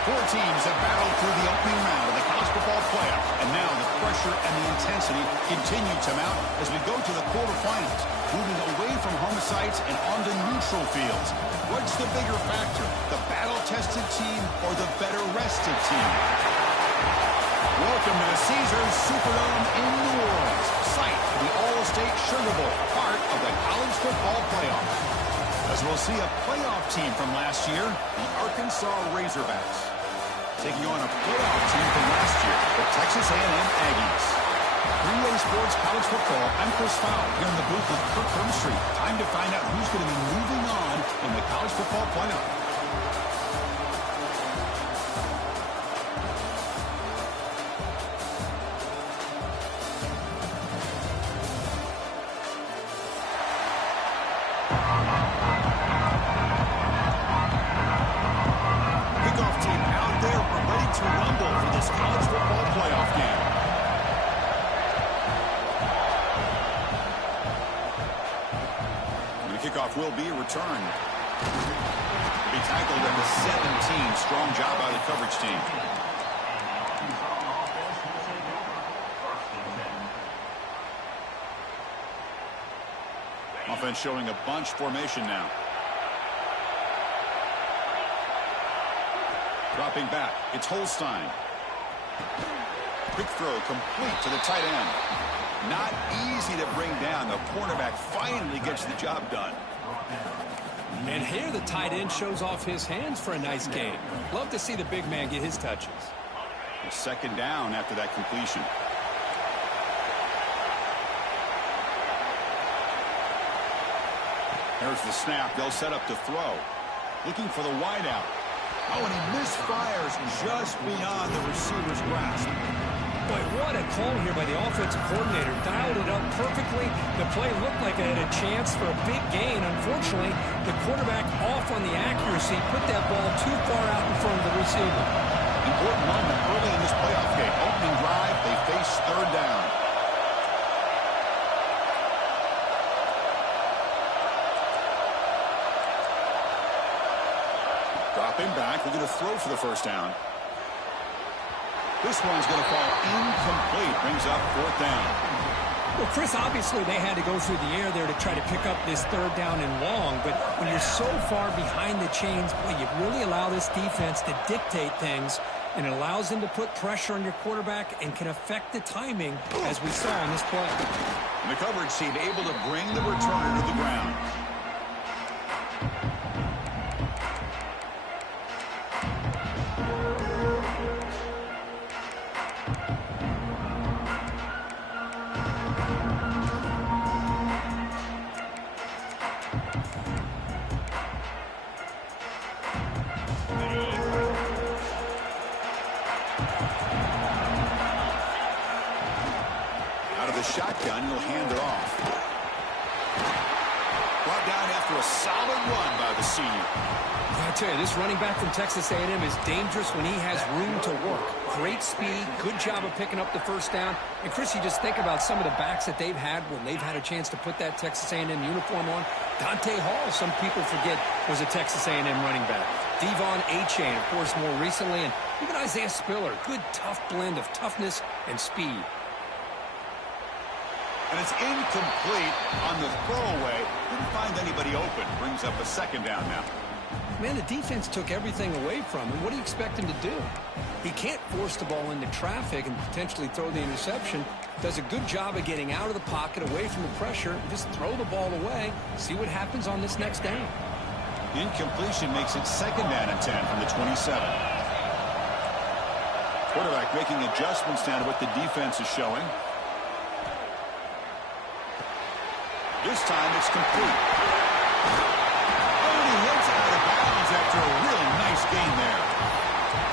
Four teams have battled through the opening round of the college football playoff, and now the pressure and the intensity continue to mount as we go to the quarterfinals, moving away from home sites and onto neutral fields. What's the bigger factor, the battle-tested team or the better-rested team? Welcome to the Caesars Superdome in New Orleans, site of the All-State Sugar Bowl, part of the college football playoff. As we'll see a playoff team from last year, the Arkansas Razorbacks, taking on a playoff team from last year, the Texas A&M Aggies. 3A Sports College Football, I'm Chris Fowle, here in the booth with Kirk Herbstreit. Time to find out who's going to be moving on in the college football playoff. Will be returned. Be tackled at the 17. Strong job by the coverage team. Offense showing a bunch formation now. Dropping back. It's Holstein. Quick throw complete to the tight end. Not easy to bring down. The cornerback finally gets the job done. And here the tight end shows off his hands for a nice game. Love to see the big man get his touches. A second down after that completion. There's the snap. They'll set up to throw. Looking for the wideout. Oh, and he misfires just beyond the receiver's grasp. Boy, what a call here by the offensive coordinator. Dialed it up perfectly. The play looked like it had a chance for a big gain. Unfortunately, the quarterback off on the accuracy, put that ball too far out in front of the receiver. Important moment early in this playoff game. Opening drive, they face third down. Dropping back, they're going to throw for the first down. This one's going to fall incomplete. Brings up fourth down. Well, Chris, obviously they had to go through the air there to try to pick up this third down and long. But when you're so far behind the chains, boy, you really allow this defense to dictate things. And it allows them to put pressure on your quarterback and can affect the timing, as we saw in this play. And the coverage team able to bring the returner to the ground. Shotgun, he'll hand it off. Brought down after a solid run by the senior. I tell you, this running back from Texas A&M is dangerous when he has room to work. Great speed, good job of picking up the first down. And Chris, you just think about some of the backs that they've had when they've had a chance to put that Texas A&M uniform on. Dante Hall, some people forget, was a Texas A&M running back. Devon Achane, of course, more recently. And even Isaiah Spiller, good tough blend of toughness and speed. And it's incomplete on the throwaway. Didn't find anybody open. Brings up a second down now. Man, the defense took everything away from him. What do you expect him to do? He can't force the ball into traffic and potentially throw the interception. Does a good job of getting out of the pocket, away from the pressure. Just throw the ball away. See what happens on this next down. Incompletion makes it second down and 10 from the 27. Quarterback making adjustments down to what the defense is showing. This time it's complete. Oh, and he hits out of bounds after a really nice gain there.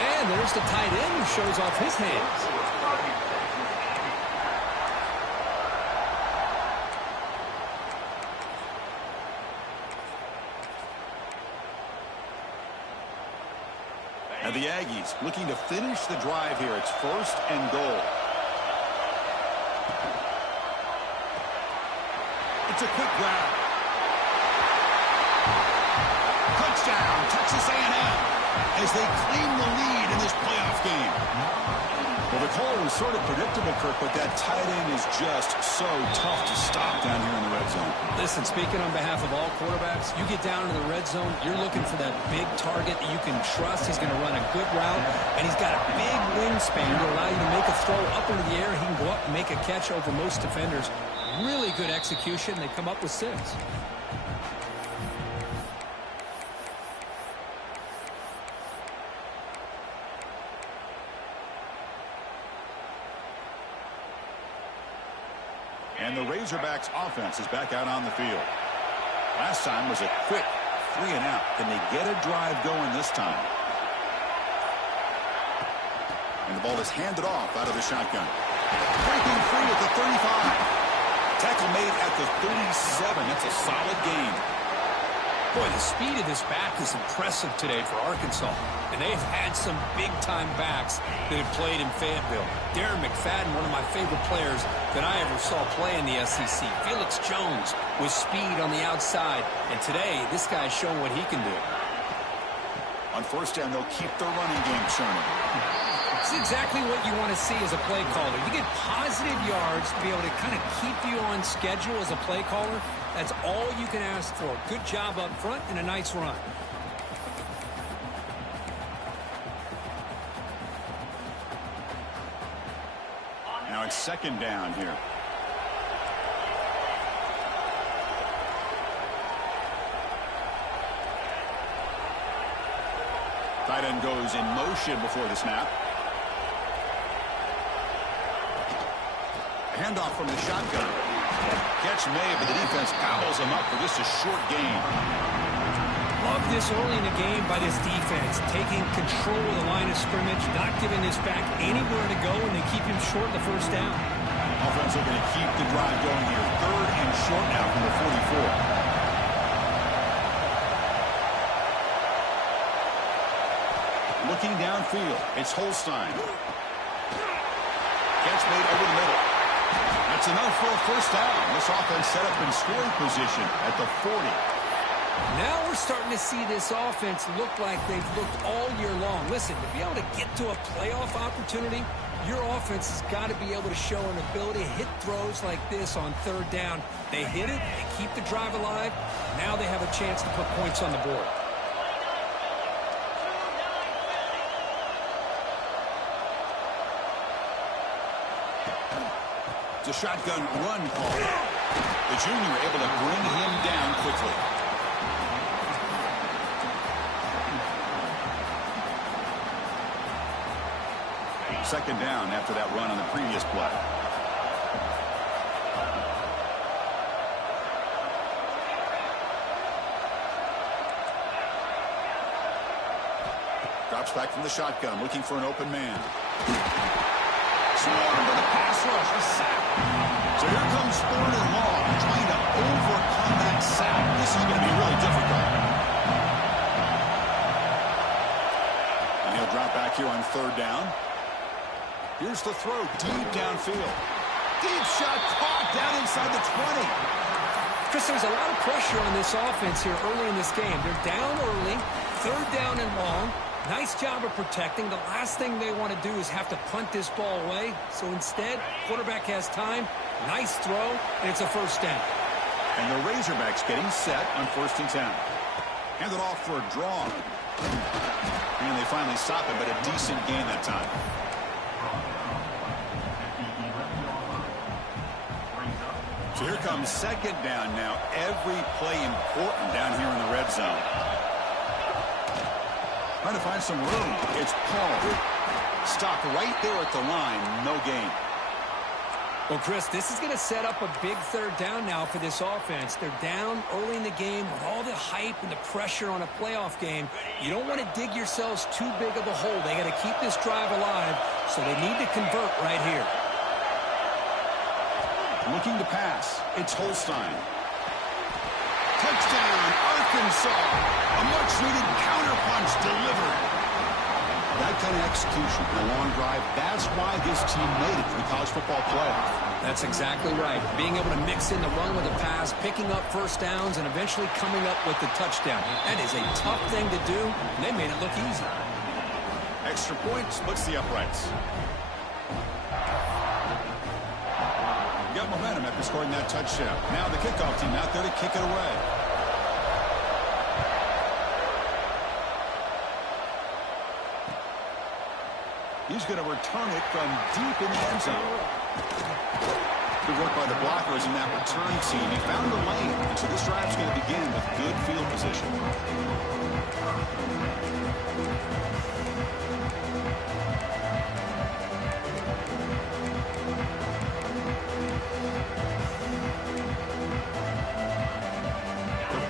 And there's the tight end who shows off his hands. And the Aggies looking to finish the drive here. It's first and goal. It's a quick grab. Touchdown, Texas A&M. as they claim the lead in this playoff game. Well, the call was sort of predictable, Kirk, but that tight end is just so tough to stop down here in the red zone. Listen, speaking on behalf of all quarterbacks, you get down into the red zone, you're looking for that big target that you can trust. He's going to run a good route, and he's got a big wingspan to allow you to make a throw up into the air. He can go up and make a catch over most defenders. Really good execution. They come up with 6. And the Razorbacks offense is back out on the field. Last time was a quick 3 and out. Can they get a drive going this time? And the ball is handed off out of the shotgun. Breaking free at the 35. Tackle made at the 37. That's a solid gain. Boy, the speed of this back is impressive today for Arkansas. And they've had some big-time backs that have played in Fayetteville. Darren McFadden, one of my favorite players that I ever saw play in the SEC. Felix Jones with speed on the outside. And today, this guy's showing what he can do. On first down, they'll keep the running game churning. It's exactly what you want to see as a play caller. You get positive yards to be able to kind of keep you on schedule as a play caller. That's all you can ask for. Good job up front and a nice run. Now it's second down here. Tight end goes in motion before the snap. Handoff from the shotgun. Catch made, but the defense gobbles him up for just a short gain. Love this early in the game by this defense. Taking control of the line of scrimmage, not giving this back anywhere to go, and they keep him short the first down. Offense looking to keep the drive going here. 3rd and short now from the 44. Looking downfield, it's Holstein. Catch made over the middle. That's enough for a first down. This offense set up in scoring position at the 40. Now we're starting to see this offense look like they've looked all year long. Listen, to be able to get to a playoff opportunity, your offense has got to be able to show an ability to hit throws like this on 3rd down. They hit it, they keep the drive alive. Now they have a chance to put points on the board. The shotgun run call. The junior able to bring him down quickly. Second down after that run on the previous play. Drops back from the shotgun, looking for an open man. Swarmed to the pass rush, a sack. So here comes 3rd and long, trying to overcome that sack. This is going to be really difficult. And he'll drop back here on 3rd down. Here's the throw, deep downfield. Deep shot caught down inside the 20. Chris, there's a lot of pressure on this offense here early in this game. They're down early, 3rd down and long. Nice job of protecting. The last thing they want to do is have to punt this ball away. So instead, quarterback has time. Nice throw, and it's a first down. And the Razorbacks getting set on 1st and 10. Handed off for a draw. And they finally stop it, but a decent gain that time. So here comes 2nd down now. Every play important down here in the red zone. Trying to find some room. It's Paul. Stopped right there at the line. No gain. Well, Chris, this is going to set up a big 3rd down now for this offense. They're down early in the game with all the hype and the pressure on a playoff game. You don't want to dig yourselves too big of a hole. They got to keep this drive alive, so they need to convert right here. Looking to pass. It's Holstein. Touchdown, Arkansas. A much-needed counterpunch delivered. That kind of execution in a long drive, that's why this team made it to the college football playoff. That's exactly right. Being able to mix in the run with the pass, picking up first downs, and eventually coming up with the touchdown. That is a tough thing to do, and they made it look easy. Extra point splits the uprights. Got momentum after scoring that touchdown. Now the kickoff team out there to kick it away. He's going to return it from deep in the end zone. Good work by the blockers in that return team. He found the lane, and so this drive's going to begin with good field position.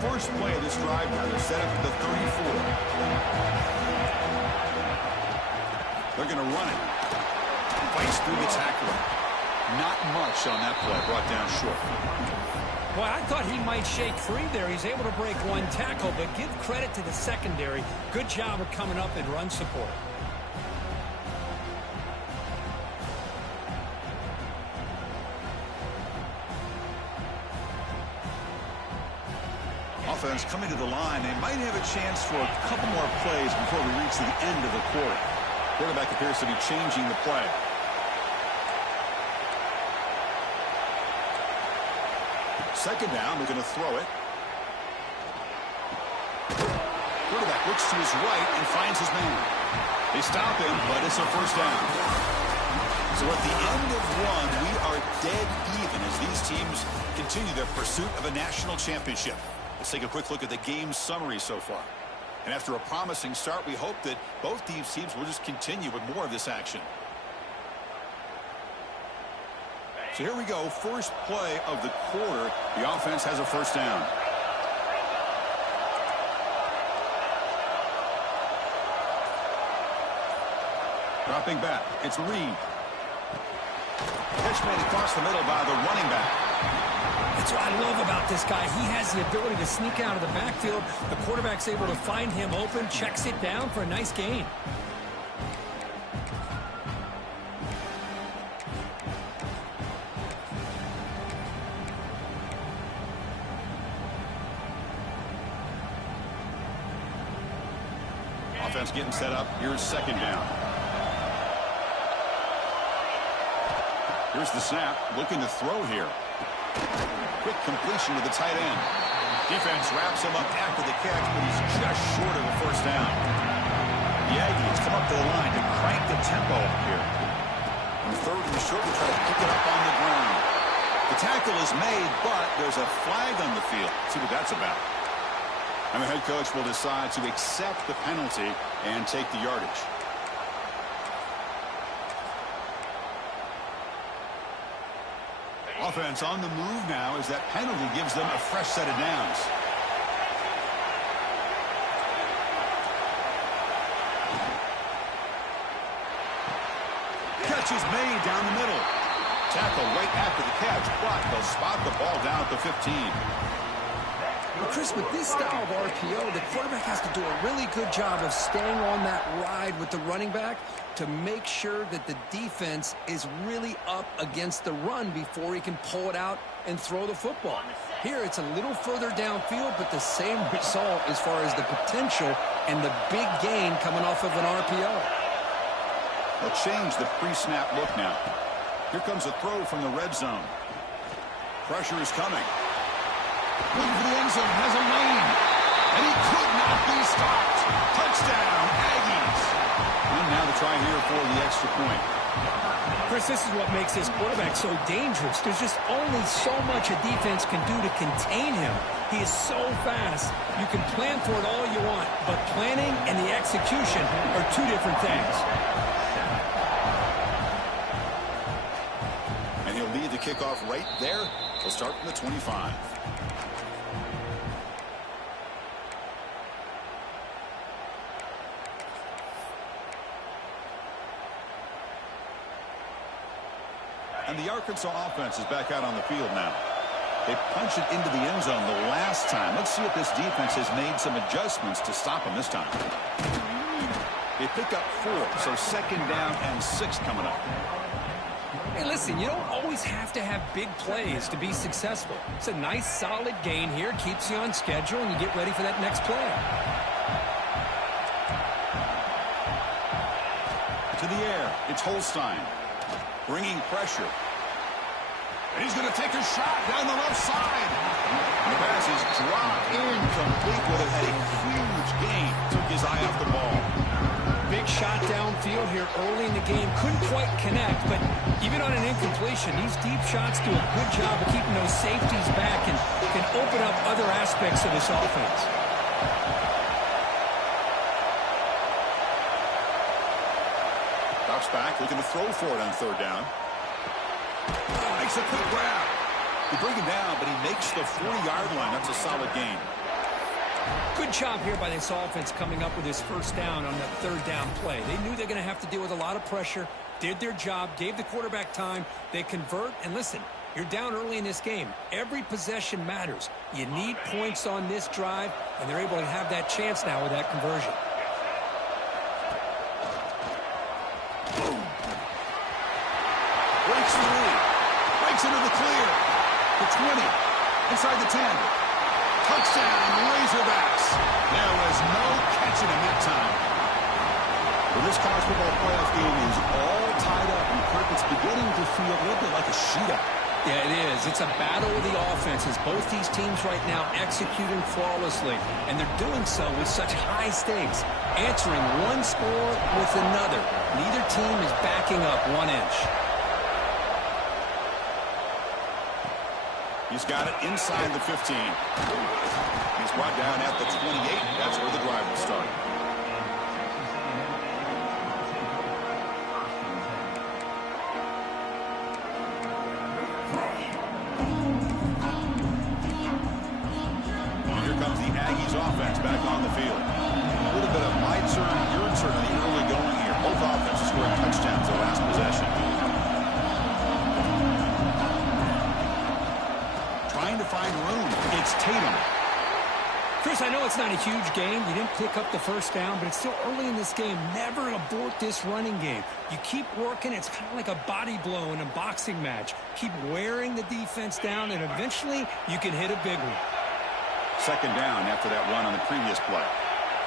First play of this drive now, they're set up at the 34. They're going to run it. Fights through the tackler. Not much on that play, brought down short. Well, I thought he might shake free there. He's able to break one tackle, but give credit to the secondary. Good job of coming up and run support. Offense coming to the line. They might have a chance for a couple more plays before we reach the end of the quarter. Quarterback appears to be changing the play. Second down, they're going to throw it. Quarterback looks to his right and finds his man. They stop him, but it's a first down. So at the end of one, we are dead even as these teams continue their pursuit of a national championship. Let's take a quick look at the game summary so far. And after a promising start, we hope that both these teams will just continue with more of this action. So here we go. First play of the quarter. The offense has a first down. Dropping back. It's Reed. Catch made across the middle by the running back. That's what I love about this guy. He has the ability to sneak out of the backfield. The quarterback's able to find him open, checks it down for a nice gain. Offense getting set up. Here's second down. Here's the snap. Looking to throw here. Quick completion to the tight end. Defense wraps him up after the catch, but he's just short of the first down. The Aggies come up to the line to crank the tempo up here. On third and short, we try to pick it up on the ground. The tackle is made, but there's a flag on the field. Let's see what that's about. And the head coach will decide to accept the penalty and take the yardage. Offense on the move now as that penalty gives them a fresh set of downs. Catch is made down the middle. Tackle right after the catch, but they'll spot the ball down at the 15. Well, Chris, with this style of RPO, the quarterback has to do a really good job of staying on that ride with the running back to make sure that the defense is really up against the run before he can pull it out and throw the football. Here, it's a little further downfield, but the same result as far as the potential and the big gain coming off of an RPO. They'll change the pre-snap look now. Here comes a throw from the red zone. Pressure is coming. Looking for the end zone, has a lane. And he could not be stopped. Touchdown, Aggies. And now the try here for the extra point. Chris, this is what makes this quarterback so dangerous. There's just only so much a defense can do to contain him. He is so fast. You can plan for it all you want, but planning and the execution are two different things. And he'll lead the kickoff right there. He'll start from the 25. And the Arkansas offense is back out on the field now. They punched it into the end zone the last time. Let's see if this defense has made some adjustments to stop them this time. They pick up 4, so second down and 6 coming up. Hey, listen, you don't always have to have big plays to be successful. It's a nice, solid gain here. Keeps you on schedule, and you get ready for that next play. To the air, it's Holstein. Bringing pressure. And he's going to take a shot down the left side. And the pass is dropped incomplete. Would have had a huge gain. Took his eye off the ball. Big shot downfield here early in the game. Couldn't quite connect, but even on an incompletion, these deep shots do a good job of keeping those safeties back and can open up other aspects of this offense. Drops back, looking to throw for it on third down. Makes a quick grab. They bring him down, but he makes the 40-yard line. That's a solid gain. Good job here by this offense coming up with his first down on that third down play. They knew they're going to have to deal with a lot of pressure, did their job, gave the quarterback time. They convert, and listen, you're down early in this game. Every possession matters. You need points on this drive, and they're able to have that chance now with that conversion. Breaks the lead. Breaks into the clear. The 20. Inside the 10. Touchdown, Razorbacks. There was no catching him that time. Well, this college football playoff game is all tied up, and Kirk, it's beginning to feel a little bit like a shootout. Yeah, it is. It's a battle of the offenses. Both these teams right now executing flawlessly, and they're doing so with such high stakes, answering one score with another. Neither team is backing up 1 inch. He's got it inside the 15. He's brought down at the 28. That's where the drive will start. And here comes the Aggies offense back on the field. A little bit of my turn, your turn in the early going here. Both offenses scoring touchdowns the last possession. Trying to find room. It's Tatum. Chris, I know it's not a huge game. You didn't pick up the first down, but it's still early in this game. Never abort this running game. You keep working. It's kind of like a body blow in a boxing match. Keep wearing the defense down, and eventually you can hit a big one. Second down after that run on the previous play.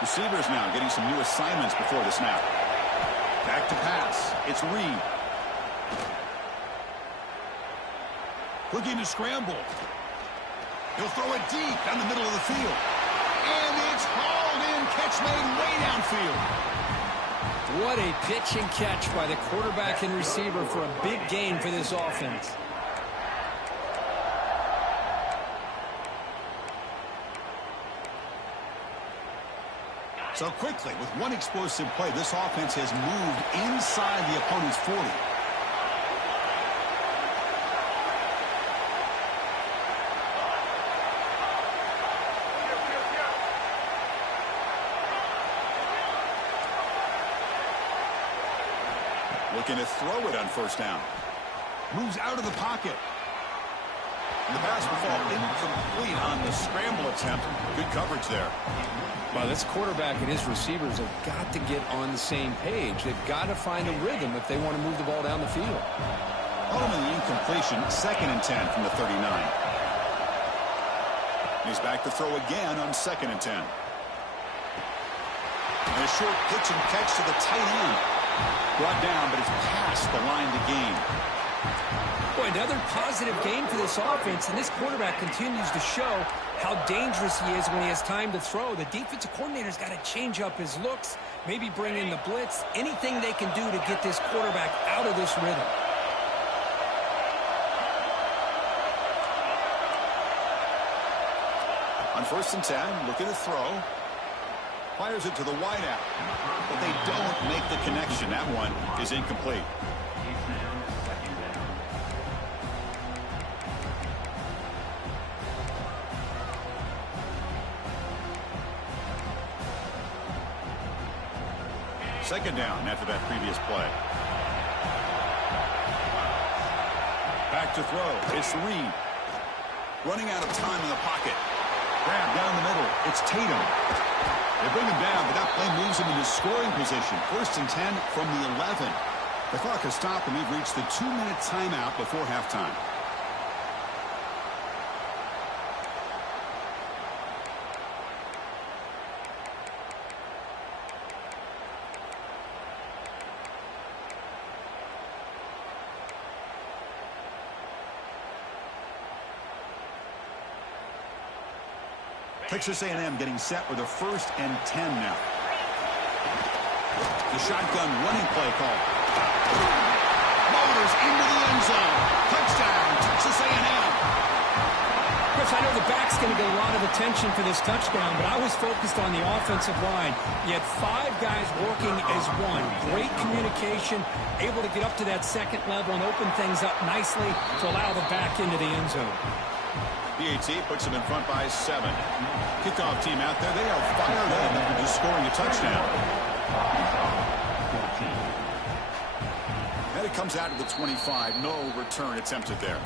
Receivers now getting some new assignments before the snap. Back to pass. It's Reed. Looking to scramble. He'll throw it deep down the middle of the field. And it's hauled in. Catch made way downfield. What a pitch and catch by the quarterback and receiver for a big gain for this offense. So quickly, with one explosive play, this offense has moved inside the opponent's 40. Looking to throw it on first down. Moves out of the pocket. And the pass will fall incomplete on the scramble attempt. Good coverage there. Well, this quarterback and his receivers have got to get on the same page. They've got to find a rhythm if they want to move the ball down the field. Ultimately, incompletion, 2nd and 10 from the 39. He's back to throw again on 2nd and 10. And a short pitch and catch to the tight end. Brought down, but it's past the line to gain. Boy, another positive game for this offense, and this quarterback continues to show how dangerous he is when he has time to throw. The defensive coordinator's got to change up his looks, maybe bring in the blitz, anything they can do to get this quarterback out of this rhythm. On 1st and 10, looking to throw. Fires it to the wideout, but they don't make the connection. That one is incomplete. Second down after that previous play. Back to throw. It's Reed. Running out of time in the pocket. Grab down the middle. It's Tatum. They bring him down, but that play moves him into scoring position. 1st and 10 from the 11. The clock has stopped, and we've reached the 2-minute timeout before halftime. Texas A&M getting set with a 1st and 10 now. The shotgun running play call. Motors into the end zone. Touchdown, Texas A&M. Chris, I know the back's going to get a lot of attention for this touchdown, but I was focused on the offensive line. You had 5 guys working as one. Great communication, able to get up to that second level and open things up nicely to allow the back into the end zone. PAT puts them in front by 7. Kickoff team out there. They are fired up after just scoring a touchdown. And it comes out to the 25. No return attempted there.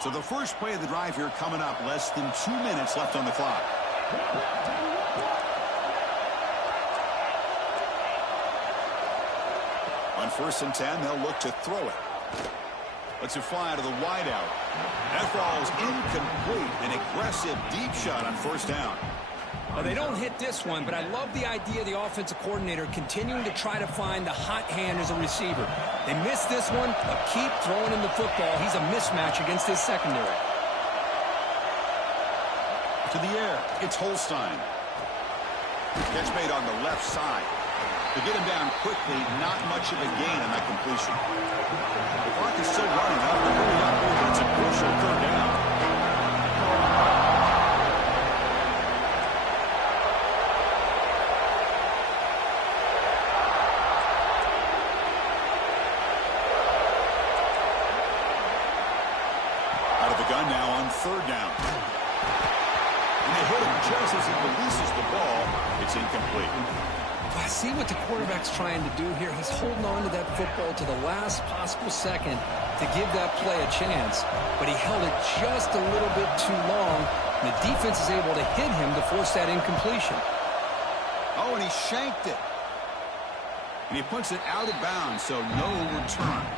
So the first play of the drive here coming up. Less than 2 minutes left on the clock. On 1st and 10, they'll look to throw it. Lets it fly to the wideout. That ball's incomplete. An aggressive deep shot on 1st down. Well, they don't hit this one, but I love the idea of the offensive coordinator continuing to try to find the hot hand as a receiver. They missed this one, but keep throwing him the football. He's a mismatch against his secondary. To the air, it's Holstein. Catch made on the left side. To get him down quickly, not much of a gain on that completion. The clock is still running up. It's a crucial 3rd down. Gun now on 3rd down. And they hit him just as he releases the ball. It's incomplete. I see what the quarterback's trying to do here. He's holding on to that football to the last possible second to give that play a chance. But he held it just a little bit too long. And the defense is able to hit him to force that incompletion. Oh, and he shanked it. And he puts it out of bounds, so no return.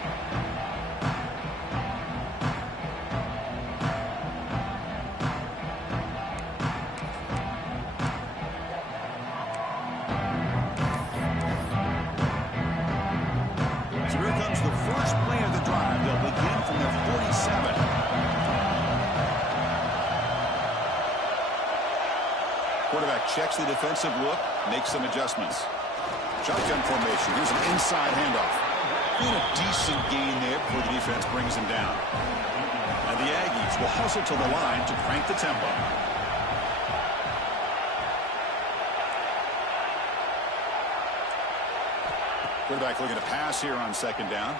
Quarterback checks the defensive look, makes some adjustments. Shotgun formation. Here's an inside handoff. And a decent gain there before the defense brings him down. And the Aggies will hustle to the line to crank the tempo. Quarterback looking to pass here on 2nd down.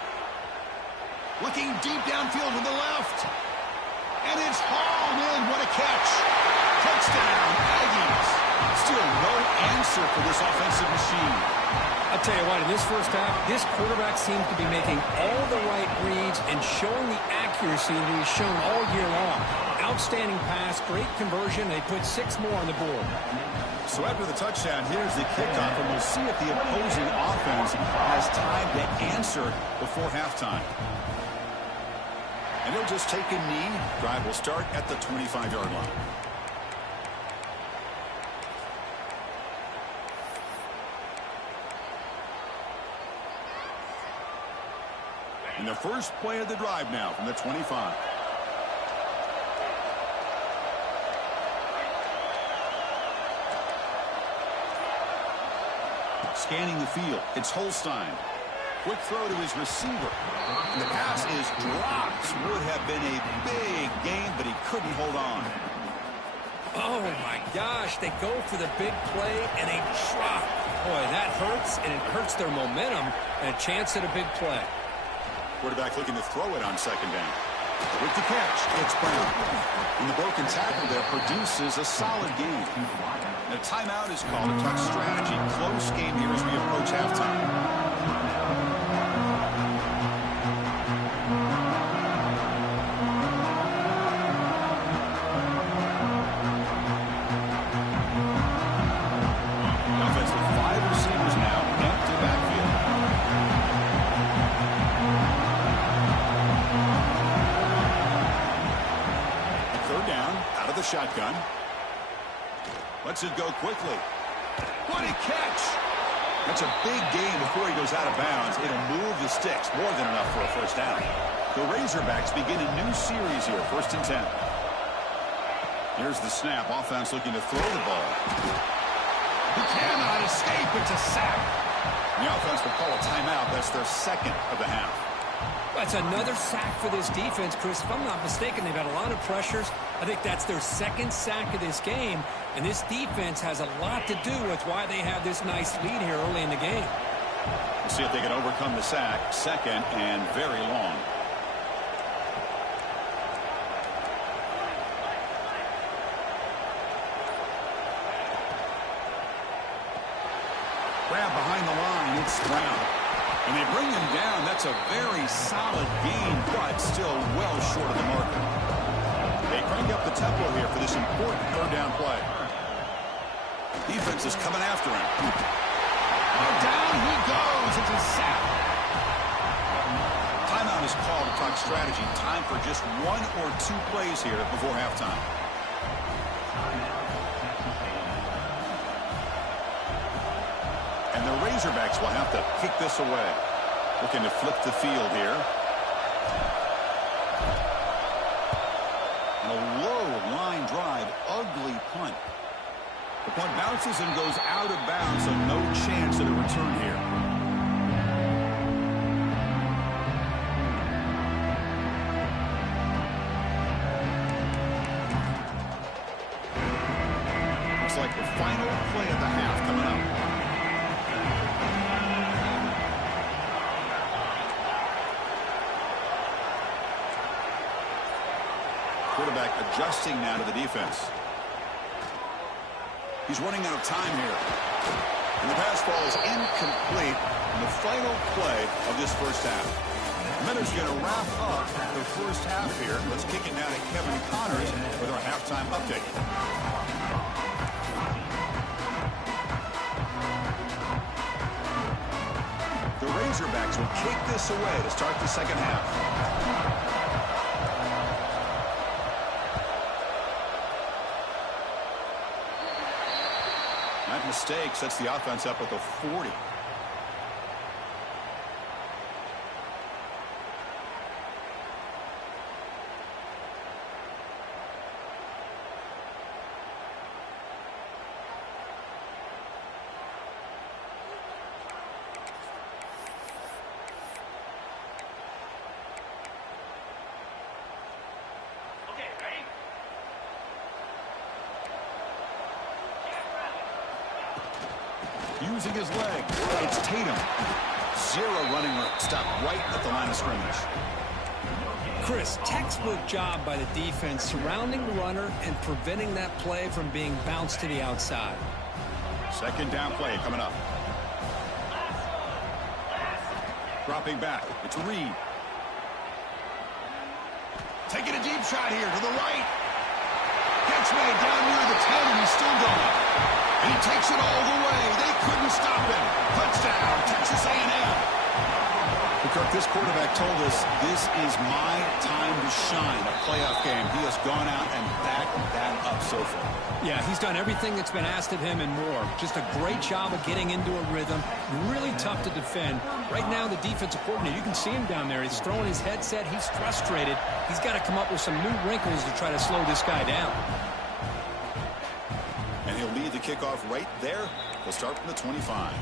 Looking deep downfield with the left. And it's hauled in. What a catch. Touchdown, Aggies. Still no answer for this offensive machine. I'll tell you what, in this first half, this quarterback seems to be making all the right reads and showing the accuracy that he's shown all year long. Outstanding pass, great conversion. They put 6 more on the board. So after the touchdown, here's the kickoff, and we'll see if the opposing offense has time to answer before halftime. And they'll just take a knee. Drive will start at the 25-yard line. And the first play of the drive now from the 25. Scanning the field, it's Holstein. Quick throw to his receiver. And the pass is dropped. Would have been a big gain, but he couldn't hold on. Oh, my gosh. They go for the big play, and they drop. Boy, that hurts, and it hurts their momentum and a chance at a big play. Quarterback looking to throw it on 2nd down. With the catch, it's Brown. And the broken tackle there produces a solid gain. A timeout is called. A tough strategy. Close game here as we approach halftime. Shotgun. Lets it go quickly. What a catch! That's a big gain before he goes out of bounds. It'll move the sticks. More than enough for a first down. The Razorbacks begin a new series here. 1st and 10. Here's the snap. Offense looking to throw the ball. He cannot escape. It's a sack. The offense will call a timeout. That's their second of the half. That's another sack for this defense, Chris. If I'm not mistaken, they've had a lot of pressures. I think that's their second sack of this game. And this defense has a lot to do with why they have this nice lead here early in the game. We'll see if they can overcome the sack. Second and very long. Grab behind the line. It's Brown. And they bring him down. That's a very solid gain, but still well short of the marker. They crank up the tempo here for this important third down play. Defense is coming after him. Oh, down he goes. It's a sack. Timeout is called to talk strategy. Time for just 1 or 2 plays here before halftime. And the Razorbacks will have to kick this away. Looking to flip the field here. And a low line drive, ugly punt. The punt bounces and goes out of bounds, so no chance at a return here. Looks like the final play of the half coming up. Quarterback adjusting now to the defense. He's running out of time here. And the pass ball is incomplete in the final play of this first half. Miners going to wrap up the first half here. Let's kick it now to Kevin Connors with our halftime update. The Razorbacks will kick this away to start the second half. That mistake sets the offense up at the 40. Using his leg. It's Tatum. 0 running room. Stopped right at the line of scrimmage. Chris, textbook job by the defense surrounding the runner and preventing that play from being bounced to the outside. Second down play coming up. Dropping back. It's Reed. Taking a deep shot here to the right. Catch made down near the 10, and he's still going. And he takes it all the way. They couldn't stop him. Touchdown, Texas A&M. Kirk, this quarterback told us this is my time to shine. A playoff game. He has gone out and backed that up so far. Yeah, he's done everything that's been asked of him and more. Just a great job of getting into a rhythm. Really tough to defend. Right now, the defensive coordinator, you can see him down there. He's throwing his headset. He's frustrated. He's got to come up with some new wrinkles to try to slow this guy down. And he'll lead the kickoff right there. He'll start from the 25.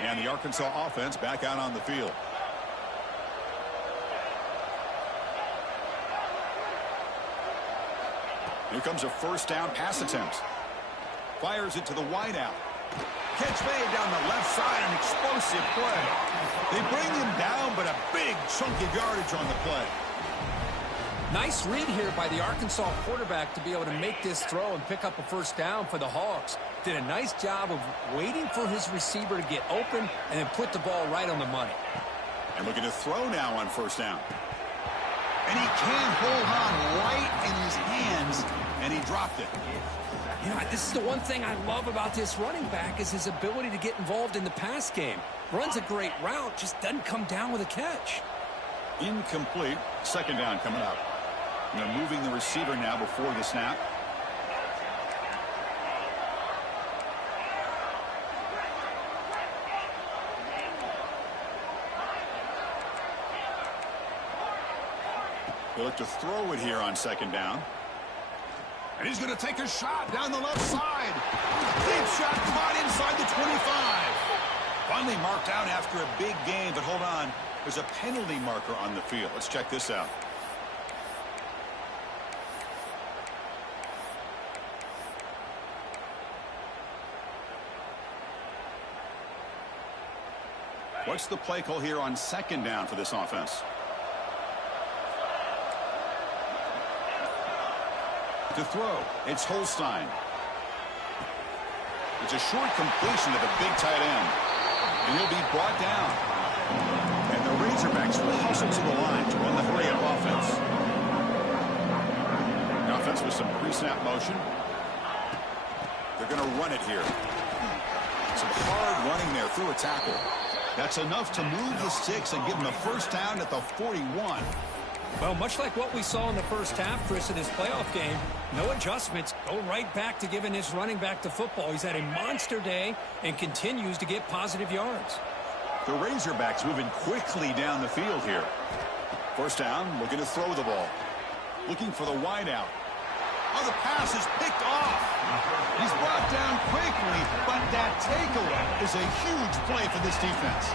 And the Arkansas offense back out on the field. Here comes a first down pass attempt. Fires it to the wideout. catch made down the left side, an explosive play. They bring him down, but a big chunk of yardage on the play. Nice read here by the Arkansas quarterback to be able to make this throw and pick up a first down for the Hogs. Did a nice job of waiting for his receiver to get open and then put the ball right on the money. And looking to throw now on first down. And he can't hold on right in his hands, and he dropped it. You know, this is the one thing I love about this running back is his ability to get involved in the pass game. Runs a great route, just doesn't come down with a catch. Incomplete. Second down coming up. They're moving the receiver now before the snap. They look to throw it here on second down. And he's going to take a shot down the left side. Deep shot caught inside the 25. Finally marked out after a big gain, but hold on. There's a penalty marker on the field. Let's check this out. What's the play call here on second down for this offense? To throw, it's Holstein. It's a short completion to the big tight end. And he'll be brought down. And the Razorbacks will hustle to the line to run the hurry-up offense. The offense with some pre-snap motion. They're going to run it here. Some hard running there through a tackle. That's enough to move the sticks and give them a first down at the 41. Well, much like what we saw in the first half, Chris, in his playoff game, no adjustments. Go right back to giving his running back the football. He's had a monster day and continues to get positive yards. The Razorbacks moving quickly down the field here. First down, looking to throw the ball. Looking for the wide out. Oh, the pass is picked off. He's brought down quickly, but that takeaway is a huge play for this defense.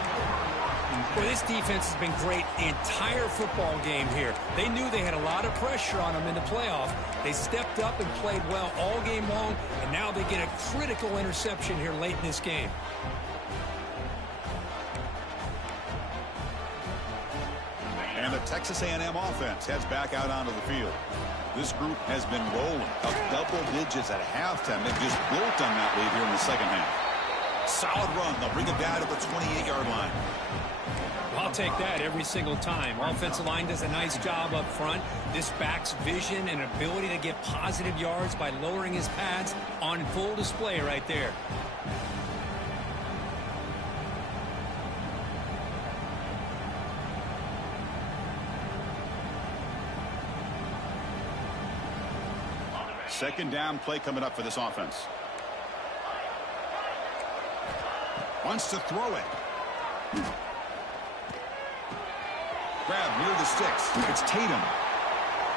Well, this defense has been great the entire football game here. They knew they had a lot of pressure on them in the playoff. They stepped up and played well all game long, and now they get a critical interception here late in this game. And the Texas A&M offense heads back out onto the field. This group has been rolling up double digits at halftime. They've just built on that lead here in the second half. Solid run. They'll bring it down to the 28-yard line. I'll take that every single time. Offensive line does a nice job up front. This back's vision and ability to get positive yards by lowering his pads on full display right there. Second down play coming up for this offense. Wants to throw it. Grab near the sticks. It's Tatum.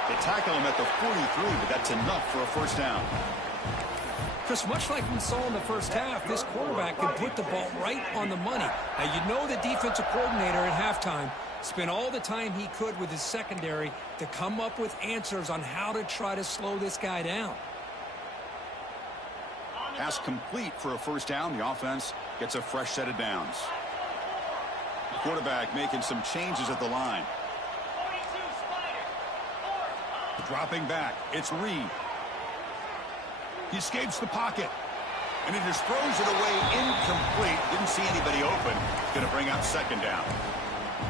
They tackle him at the 43, but that's enough for a first down. Chris, much like we saw in the first half, this quarterback can put the ball right on the money. Now, you know the defensive coordinator at halftime spent all the time he could with his secondary to come up with answers on how to try to slow this guy down. Pass complete for a first down. The offense gets a fresh set of downs. Quarterback making some changes at the line. Dropping back. It's Reed. He escapes the pocket. And he just throws it away incomplete. Didn't see anybody open. Going to bring out second down.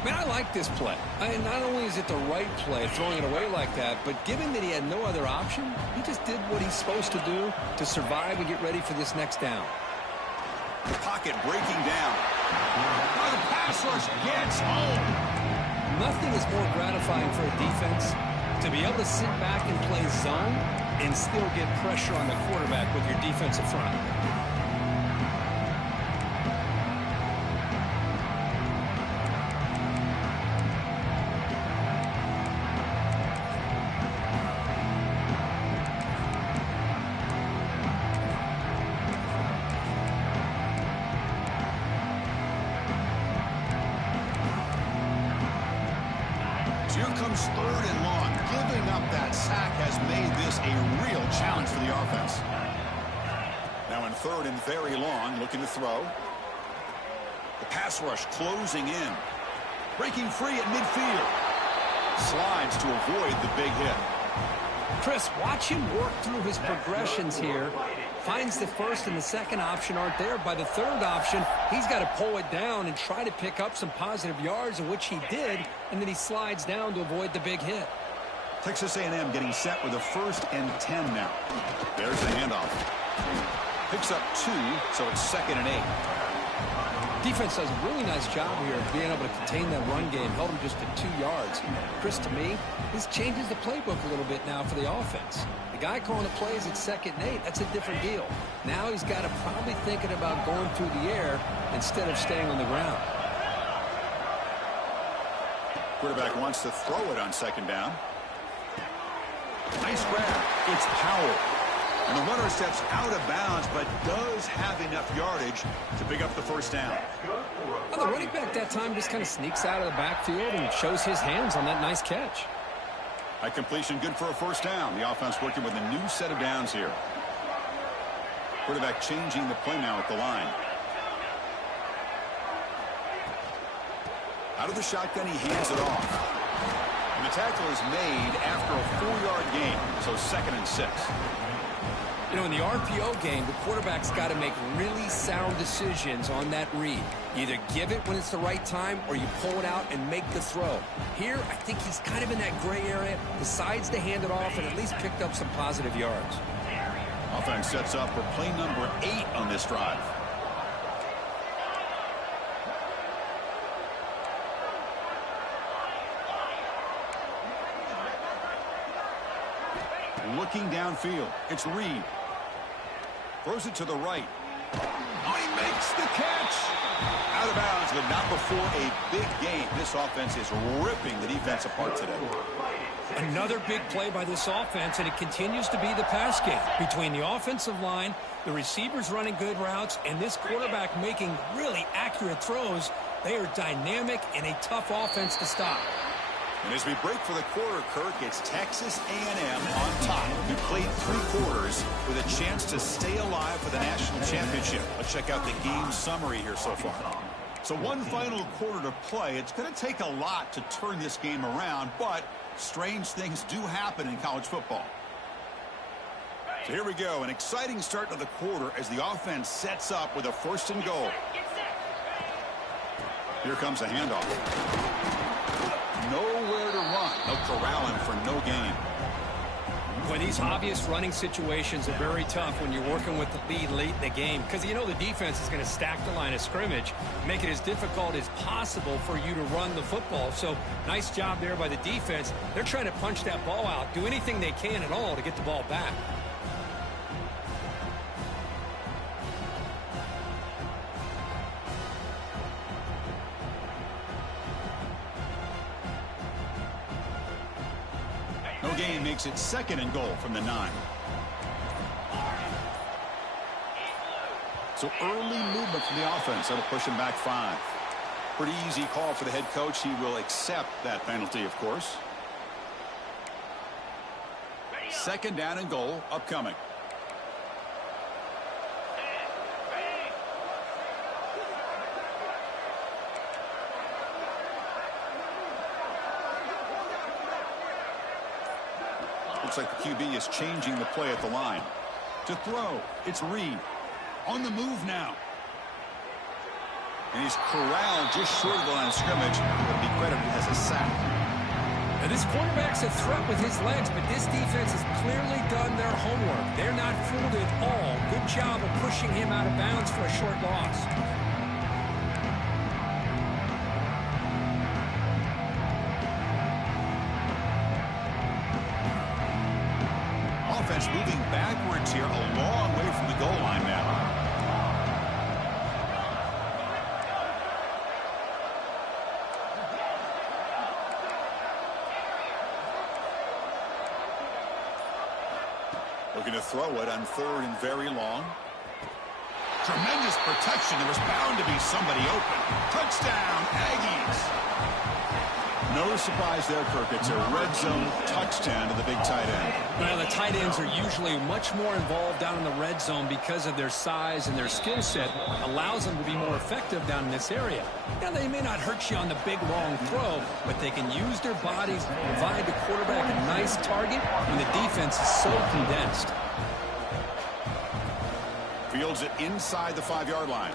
Man, I like this play. Not only is it the right play, throwing it away like that, but given that he had no other option, he just did what he's supposed to do to survive and get ready for this next down. The pocket breaking down. Oh, the pass rush gets home. Nothing is more gratifying for a defense to be able to sit back and play zone and still get pressure on the quarterback with your defensive front. Here comes third and long. Giving up that sack has made this a real challenge for the offense. Now Now in 3rd and very long, looking to throw. The pass rush closing in. Breaking free at midfield. Slides to avoid the big hit. Chris, watch him work through his progressions here. Finds the first and the second option aren't there. By the third option, he's got to pull it down and try to pick up some positive yards, which he did, and then he slides down to avoid the big hit. Texas A&M getting set with a 1st and 10 now. There's the handoff. Picks up 2, so it's 2nd and 8. Defense does a really nice job here of being able to contain that run game. Held him just to 2 yards. Chris, to me, this changes the playbook a little bit now for the offense. The guy calling the plays at 2nd and 8, that's a different deal. Now he's got to probably thinking about going through the air instead of staying on the ground. Quarterback wants to throw it on 2nd down. Nice grab. It's Powell. And the runner steps out of bounds, but does have enough yardage to pick up the 1st down. Well, the running back that time just kind of sneaks out of the backfield and shows his hands on that nice catch. High completion, good for a 1st down. The offense working with a new set of downs here. Quarterback changing the play now at the line. Out of the shotgun, he hands it off. And the tackle is made after a 4-yard gain, so 2nd and 6. You know, in the RPO game, the quarterback's got to make really sound decisions on that read. You either give it when it's the right time or you pull it out and make the throw. Here, I think he's kind of in that gray area, decides to hand it off and at least picked up some positive yards. Offense sets up for play number 8 on this drive. Looking downfield, it's Reed. Throws it to the right. Oh, he makes the catch! Out of bounds, but not before a big game. This offense is ripping the defense apart today. Another big play by this offense, and it continues to be the pass game. Between the offensive line, the receivers running good routes, and this quarterback making really accurate throws, they are dynamic and a tough offense to stop. And as we break for the quarter, Kirk, it's Texas A&M on top, who played 3 quarters with a chance to stay alive for the national championship. Let's check out the game summary here so far. So 1 final quarter to play. It's going to take a lot to turn this game around, but strange things do happen in college football. So here we go, an exciting start to the quarter as the offense sets up with a 1st and goal. Here comes a handoff. Nowhere to run. They'll corral him for no gain. Boy, these obvious running situations are very tough when you're working with the lead late in the game because you know the defense is going to stack the line of scrimmage, make it as difficult as possible for you to run the football. So nice job there by the defense. They're trying to punch that ball out, do anything they can at all to get the ball back. No gain makes it 2nd and goal from the 9. So early movement from the offense. That'll push him back 5. Pretty easy call for the head coach. He will accept that penalty, of course. 2nd down and goal upcoming. Looks like the QB is changing the play at the line. To throw, it's Reed. On the move now. And he's corralled just short of the line of scrimmage. It'll be credited as a sack. Now this quarterback's a threat with his legs, but this defense has clearly done their homework. They're not fooled at all. Good job of pushing him out of bounds for a short loss. Offense moving backwards here, a long way from the goal line now. Looking to throw it on 3rd and very long. Tremendous protection. There was bound to be somebody open. Touchdown, Aggies. No surprise there, Kirk. It's a red zone touchdown to the big tight end. Well, the tight ends are usually much more involved down in the red zone because of their size and their skill set allows them to be more effective down in this area. Now, they may not hurt you on the big, long throw, but they can use their bodies to provide the quarterback a nice target when the defense is so condensed. Fields it inside the 5-yard line.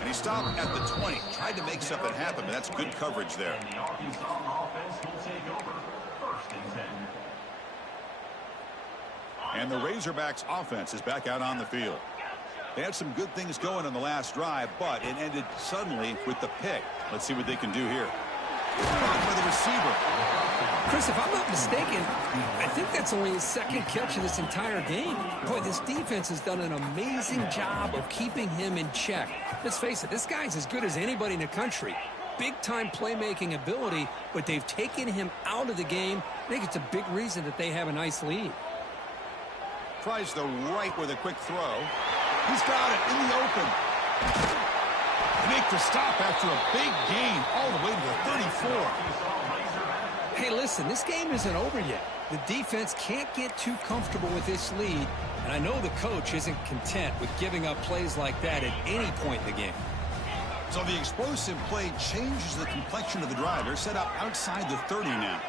And he stopped at the 20. Tried to make something happen, but that's good coverage there. And the Razorbacks offense is back out on the field. They had some good things going on the last drive, but it ended suddenly with the pick. Let's see what they can do here. Blocked by the receiver. Chris, if I'm not mistaken, I think that's only his second catch of this entire game. Boy, this defense has done an amazing job of keeping him in check. Let's face it, this guy's as good as anybody in the country. Big-time playmaking ability, but they've taken him out of the game. I think it's a big reason that they have a nice lead. Tries the right with a quick throw. He's got it in the open. They make the stop after a big gain all the way to the 34. Hey, listen, this game isn't over yet. The defense can't get too comfortable with this lead, and I know the coach isn't content with giving up plays like that at any point in the game. So the explosive play changes the complexion of the drive. They're set up outside the 30 now.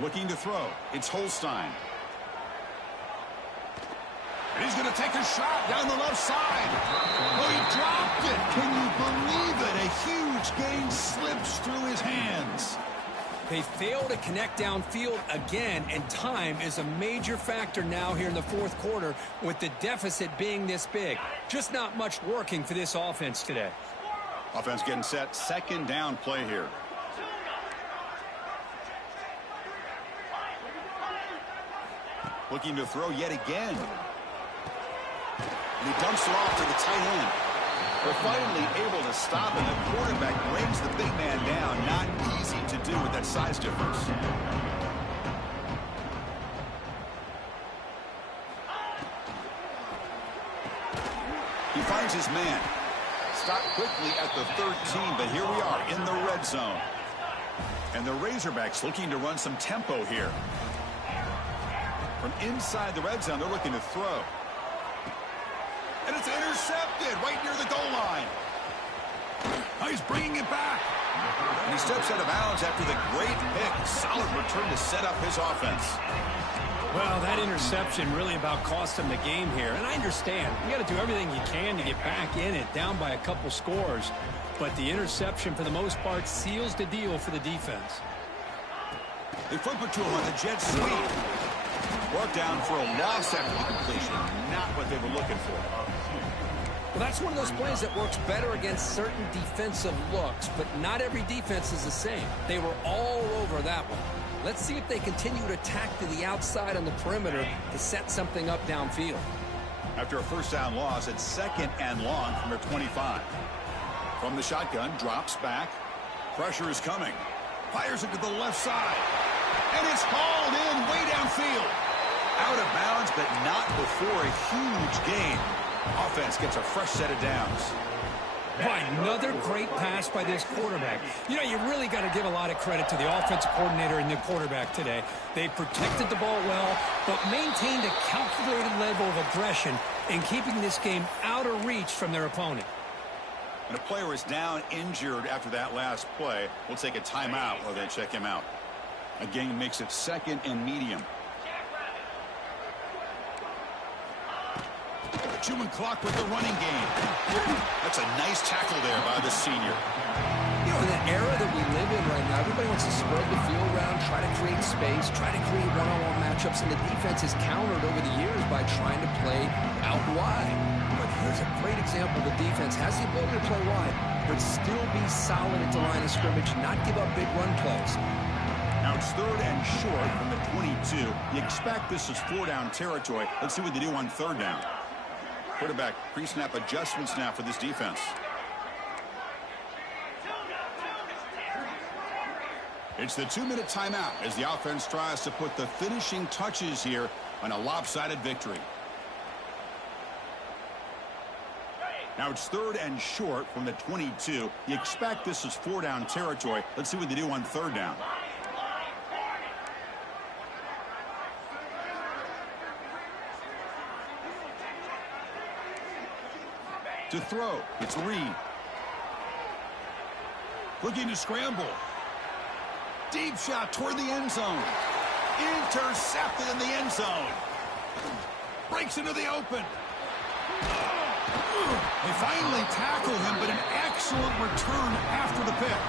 Looking to throw. It's Holstein. And he's going to take a shot down the left side. Oh, he dropped it. Can you believe it? A huge gain slips through his hands. They fail to connect downfield again, and time is a major factor now here in the fourth quarter with the deficit being this big. Just not much working for this offense today. Offense getting set. Second down play here. Looking to throw yet again. And he dumps it off to the tight end. They're finally able to stop, and the quarterback brings the big man down. Not easy to do with that size difference. He finds his man. Stopped quickly at the 13, but here we are in the red zone. And the Razorbacks looking to run some tempo here. From inside the red zone, they're looking to throw. And it's intercepted right near the goal line. Oh, he's bringing it back. And he steps out of bounds after the great pick. Solid return to set up his offense. Well, that interception really about cost him the game here. And I understand. You got to do everything you can to get back in it, down by a couple scores. But the interception, for the most part, seals the deal for the defense. They flip it to him on the jet sweep. Brought down for a loss after the completion. Not what they were looking for. Well, that's one of those plays that works better against certain defensive looks, but not every defense is the same. They were all over that one. Let's see if they continue to tack to the outside on the perimeter to set something up downfield. After a first down loss, it's second and long from their 25. From the shotgun, drops back. Pressure is coming. Fires it to the left side. And it's hauled in way downfield. Out of bounds, but not before a huge gain. Offense gets a fresh set of downs. Boy, another great pass by this quarterback. You know, you really got to give a lot of credit to the offensive coordinator and the quarterback today. They protected the ball well, but maintained a calculated level of aggression in keeping this game out of reach from their opponent. And a player is down injured after that last play. We'll take a timeout while they check him out. Again, makes it second and medium. Chewing clock with the running game. That's a nice tackle there by the senior. You know, in the era that we live in right now, everybody wants to spread the field around, try to create space, try to create one-on-one matchups, and the defense has countered over the years by trying to play out wide. But here's a great example. The defense has the ability to play wide, but still be solid at the line of scrimmage, not give up big run plays. Now it's third and short from the 22. You expect this is four-down territory. Let's see what they do on third down. Quarterback pre-snap adjustments now for this defense. It's the 2-minute timeout as the offense tries to put the finishing touches here on a lopsided victory. Now it's 3rd and short from the 22. You expect this is 4-down territory. Let's see what they do on 3rd down. To throw, it's Reed. Looking to scramble. Deep shot toward the end zone. Intercepted in the end zone. Breaks into the open. They finally tackle him, but an excellent return after the pick.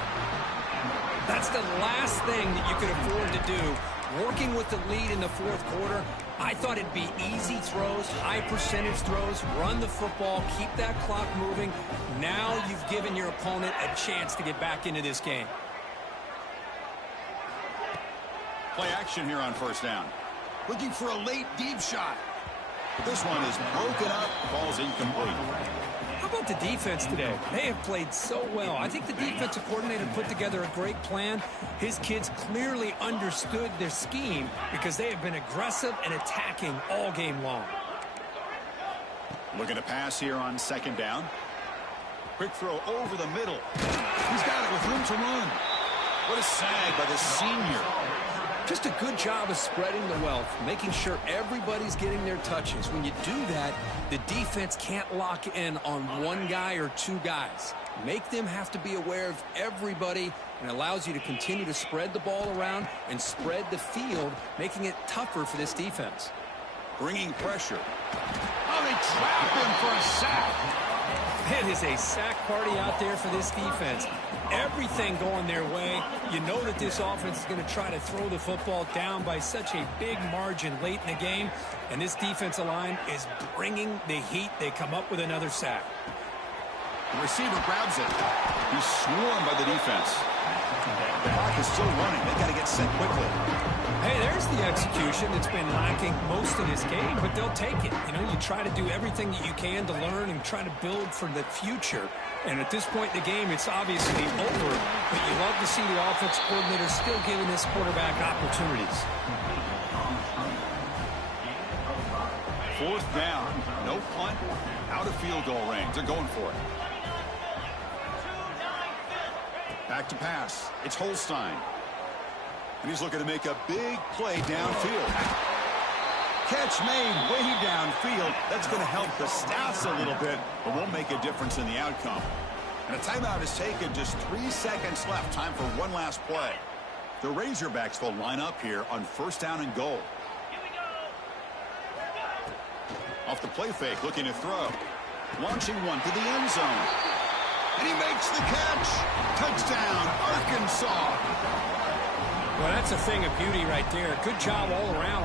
That's the last thing that you could afford to do. Working with the lead in the 4th quarter, I thought it'd be easy throws, high percentage throws, run the football, keep that clock moving. Now you've given your opponent a chance to get back into this game. Play action here on 1st down. Looking for a late deep shot. This one is broken up, falls incomplete. How about the defense today? They have played so well. I think the defensive coordinator put together a great plan. His kids clearly understood their scheme because they have been aggressive and attacking all game long. Looking to pass here on 2nd down. Quick throw over the middle. He's got it with room to run. What a sag by the senior. Just a good job of spreading the wealth, making sure everybody's getting their touches. When you do that, the defense can't lock in on one guy or 2 guys. Make them have to be aware of everybody, and allows you to continue to spread the ball around and spread the field, making it tougher for this defense. Bringing pressure. Oh, they trap him for a sack. It is a sack party out there for this defense. Everything going their way. You know that this offense is going to try to throw the football down by such a big margin late in the game. And this defensive line is bringing the heat. They come up with another sack. The receiver grabs it. He's swarmed by the defense. The clock is still running. They got to get set quickly. Hey, there's the execution that's been lacking most of this game, but they'll take it. You know, you try to do everything that you can to learn and try to build for the future. And at this point in the game, it's obviously over, but you love to see the offense coordinator still giving this quarterback opportunities. 4th down, no punt, out of field goal range. They're going for it. Back to pass. It's Holstein. And he's looking to make a big play downfield. Catch made way downfield. That's going to help the stats a little bit, but won't make a difference in the outcome. And a timeout is taken. Just 3 seconds left. Time for one last play. The Razorbacks will line up here on 1st down and goal. Off the play fake, looking to throw. Launching one to the end zone. And he makes the catch. Touchdown, Arkansas. Well, that's a thing of beauty right there. Good job all around.